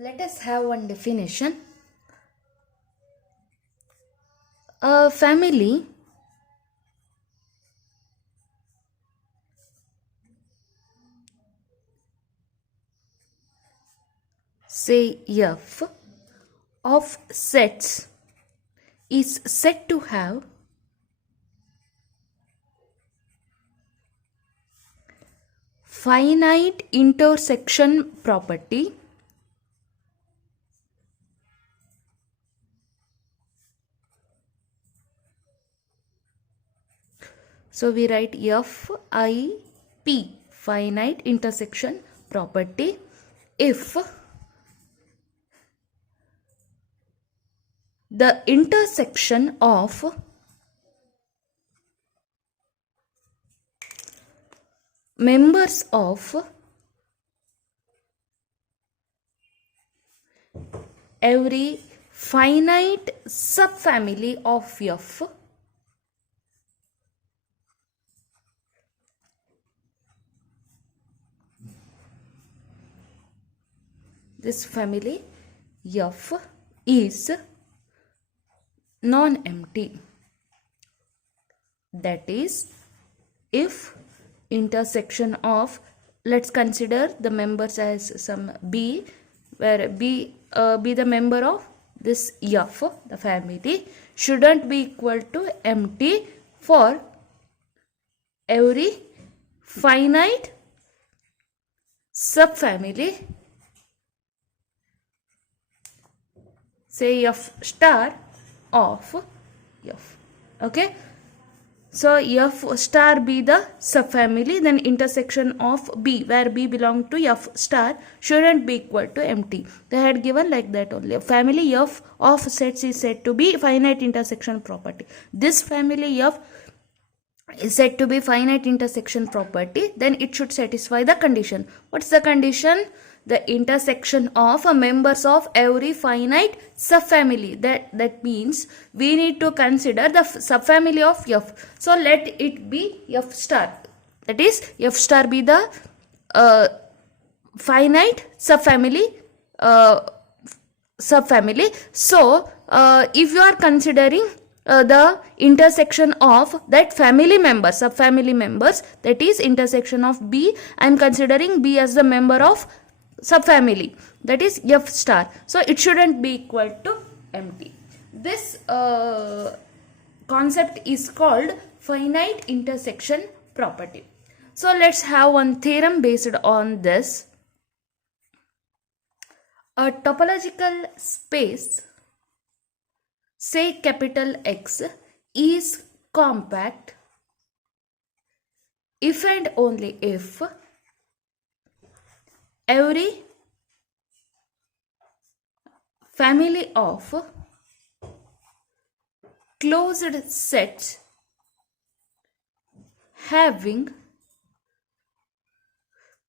Let us have one definition. A family say F of sets is said to have finite intersection property So we write FIP, finite intersection property, if the intersection of members of every finite subfamily of F this family F is non-empty. That is, if intersection of, let's consider the members as some B, where B be the member of this F, the family, shouldn't be equal to empty for every finite subfamily, say F star of F. Okay, so F star be the subfamily, then intersection of B, where B belong to F star, shouldn't be equal to empty. They had given like that only. Family F of sets is said to be finite intersection property. This family F is said to be finite intersection property, then it should satisfy the condition. What's the condition? The intersection of members of every finite subfamily. That means we need to consider the subfamily of F. So let it be F star. That is, F star be the finite subfamily. So if you are considering the intersection of that family member, subfamily members, that is intersection of B, I am considering B as the member of subfamily, that is F star. So it shouldn't be equal to empty. This concept is called finite intersection property. So let's have one theorem based on this. A topological space, say capital X, is compact if and only if every family of closed sets having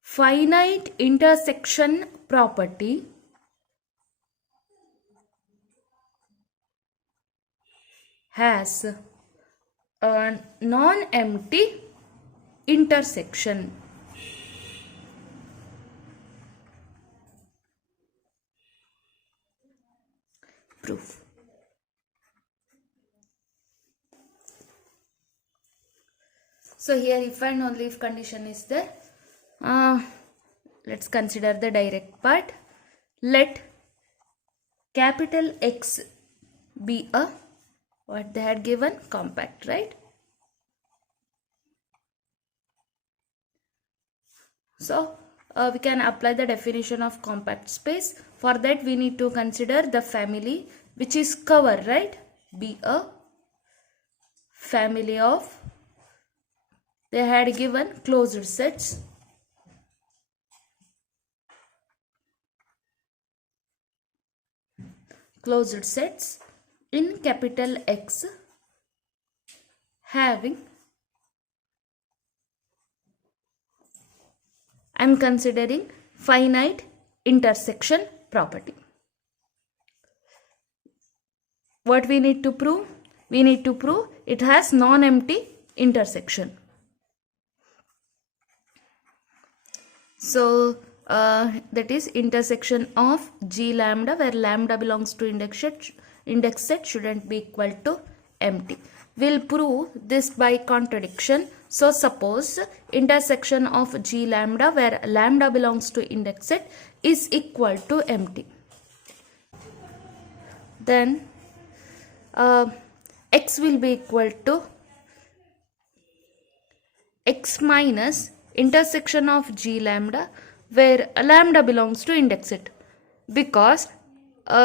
finite intersection property has a non-empty intersection. Proof. So here if and only if condition is there. Let's consider the direct part. Let capital X be a, what they had given, compact, right? So we can apply the definition of compact space. For that we need to consider the family which is cover, right? Be a family of, they had given closed sets. Closed sets in capital X having, I am considering finite intersection property. What we need to prove? We need to prove it has non-empty intersection. So that is intersection of G lambda where lambda belongs to index set shouldn't be equal to empty. We'll prove this by contradiction. So suppose intersection of G lambda where lambda belongs to index set is equal to empty. Then x will be equal to x minus intersection of G lambda where lambda belongs to index set, because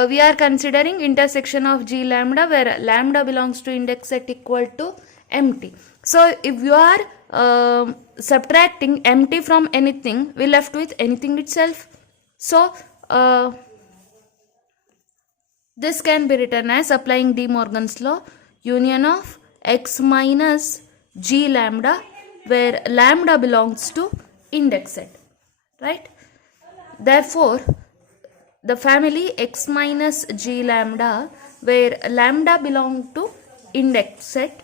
we are considering intersection of G lambda where lambda belongs to index set equal to empty. So if you are subtracting empty from anything, we left with anything itself. So this can be written as applying De Morgan's law, union of x minus G lambda where lambda belongs to index set, right? Therefore, the family x minus G lambda where lambda belongs to index set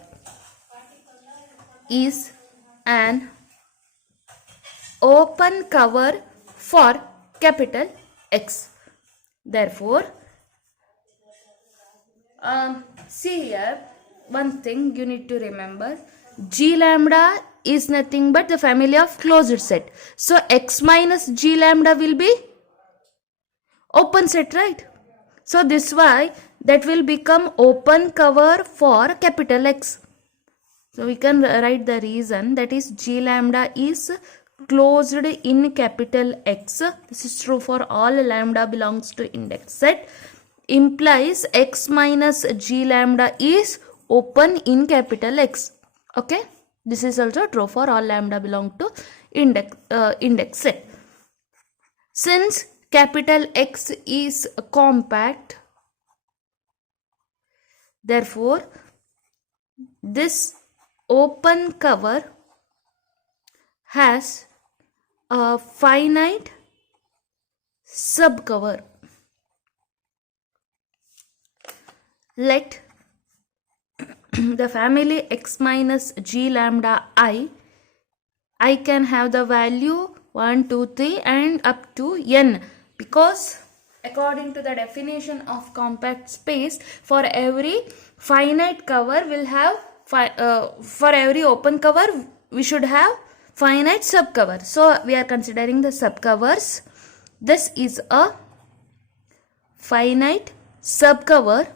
is an open cover for capital X. Therefore, see here, one thing you need to remember, G lambda is nothing but the family of closed set. So x minus G lambda will be open set, right? So this why that will become open cover for capital X. So we can write the reason, that is G lambda is closed in capital X. This is true for all lambda belongs to index set, implies x minus G lambda is open in capital X. Okay, this is also true for all lambda belong to index set. Since capital X is compact, therefore this open cover has a finite subcover. Let the family x minus G lambda I can have the value 1, 2, 3 and up to n, because according to the definition of compact space, for every finite cover will have for every open cover we should have finite subcover. So we are considering the subcovers. This is a finite subcover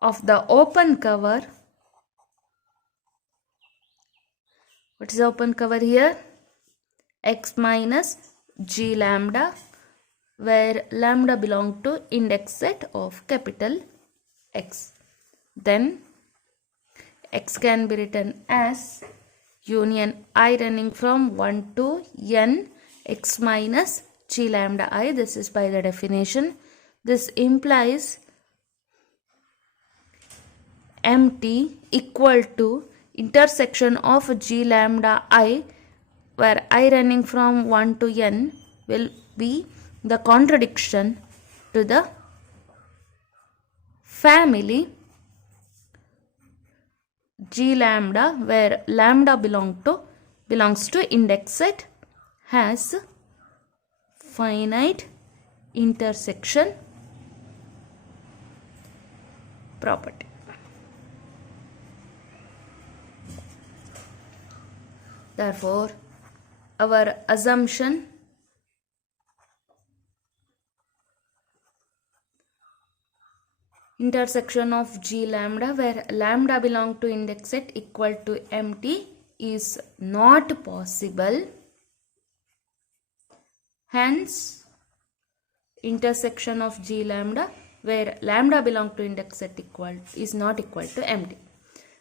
of the open cover. What is the open cover here? X minus G lambda where lambda belong to index set of capital X. Then X can be written as union I running from 1 to n x minus G lambda I. This is by the definition. This implies empty equal to intersection of G lambda I where I running from 1 to n will be the contradiction to the family G lambda where lambda belongs to index set has finite intersection property. Therefore, our assumption intersection of G lambda where lambda belong to index set equal to empty is not possible. Hence, intersection of G lambda where lambda belong to index set is not equal to empty.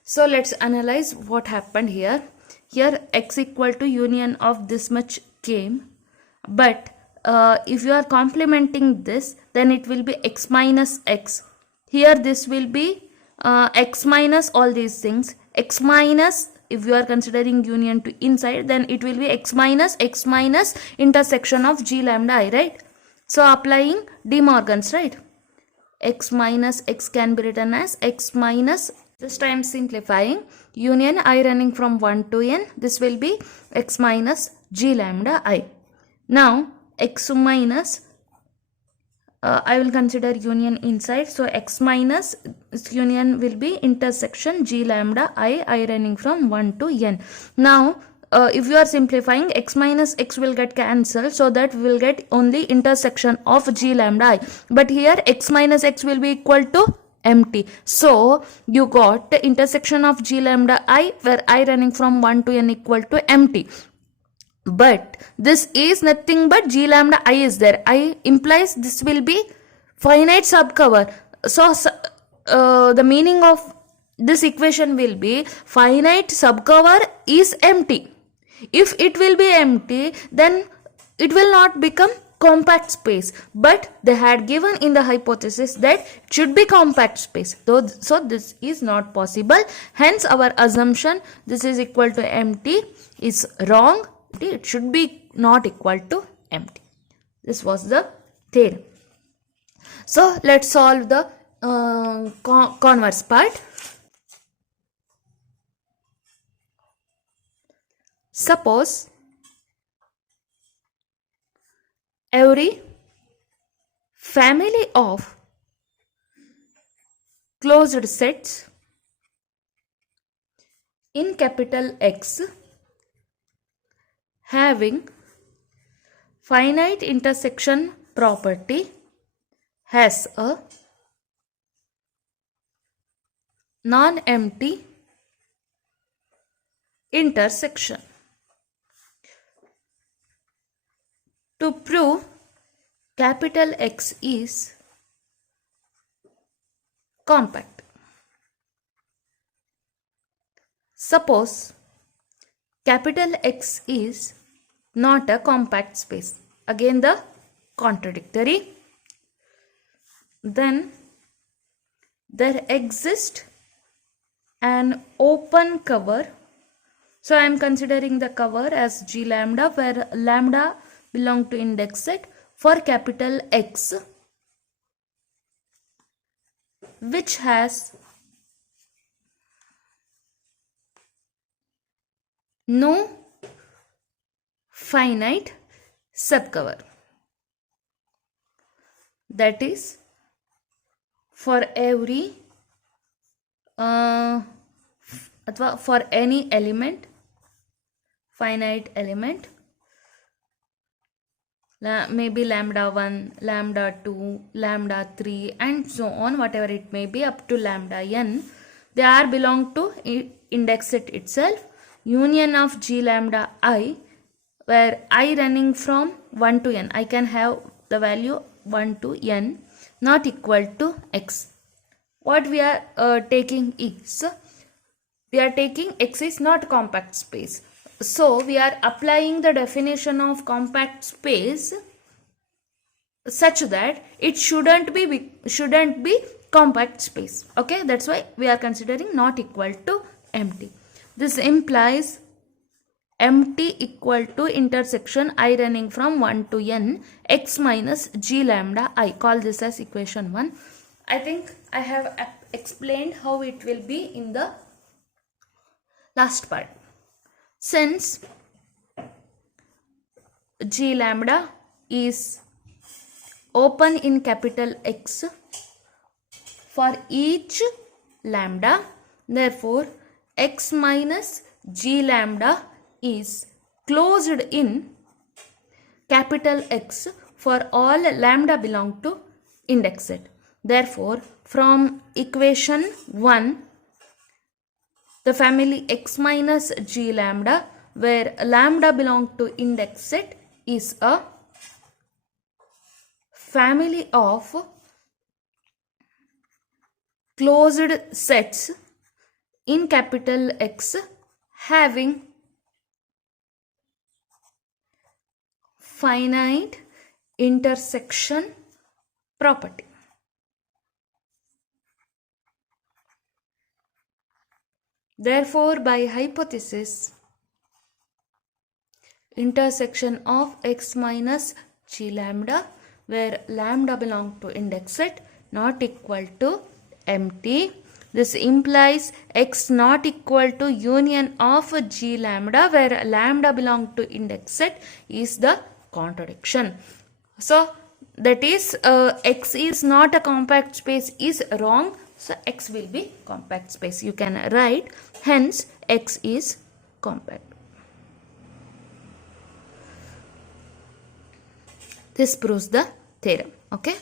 So let's analyze what happened here. Here x equal to union of this much came, but if you are complementing this, then it will be x minus x. Here this will be x minus all these things. X minus, if you are considering union to inside, then it will be x minus intersection of G lambda I, right? So applying De Morgan's, right? X minus x can be written as x minus Just I am simplifying. Union I running from 1 to n. This will be x minus g lambda I. Now x minus I will consider union inside. So x minus union will be intersection g lambda I running from 1 to n. Now if you are simplifying, x minus x will get cancelled, so that we will get only intersection of g lambda I. But here x minus x will be equal to empty. So you got the intersection of g lambda I, where I running from 1 to n equal to empty. But this is nothing but g lambda I is there. I implies this will be finite subcover. So the meaning of this equation will be finite subcover is empty. If it will be empty, then it will not become compact space. But they had given in the hypothesis that it should be compact space. So this is not possible. Hence our assumption this is equal to empty is wrong. It should be not equal to empty. This was the theorem. So let's solve the converse part. Suppose every family of closed sets in capital X having finite intersection property has a non-empty intersection. To prove capital X is compact, suppose capital X is not a compact space. Again the contradictory. Then there exists an open cover. So I am considering the cover as G lambda, where lambda belong to index set for capital X, which has no finite subcover. That is, for every for any element, finite element, maybe lambda 1, lambda 2, lambda 3 and so on, whatever it may be up to lambda n, they are belong to index set itself. Union of g lambda I, where I running from 1 to n, I can have the value 1 to n, not equal to x. What we are taking is, we are taking X is not compact space. So we are applying the definition of compact space such that it shouldn't be compact space. Okay, that's why we are considering not equal to empty. This implies empty equal to intersection I running from 1 to n x minus g lambda I. Call this as equation 1. I think I have explained how it will be in the last part. Since g lambda is open in capital X for each lambda, therefore x minus g lambda is closed in capital X for all lambda belong to index set. Therefore, from equation 1, the family x minus g lambda, where lambda belong to index set, is a family of closed sets in capital X having finite intersection property. Therefore, by hypothesis, intersection of x minus g lambda, where lambda belong to index set, not equal to empty. This implies X not equal to union of G lambda, where lambda belong to index set, is the contradiction. So that is X is not a compact space is wrong. So X will be compact space. You can write hence X is compact. This proves the theorem. Okay.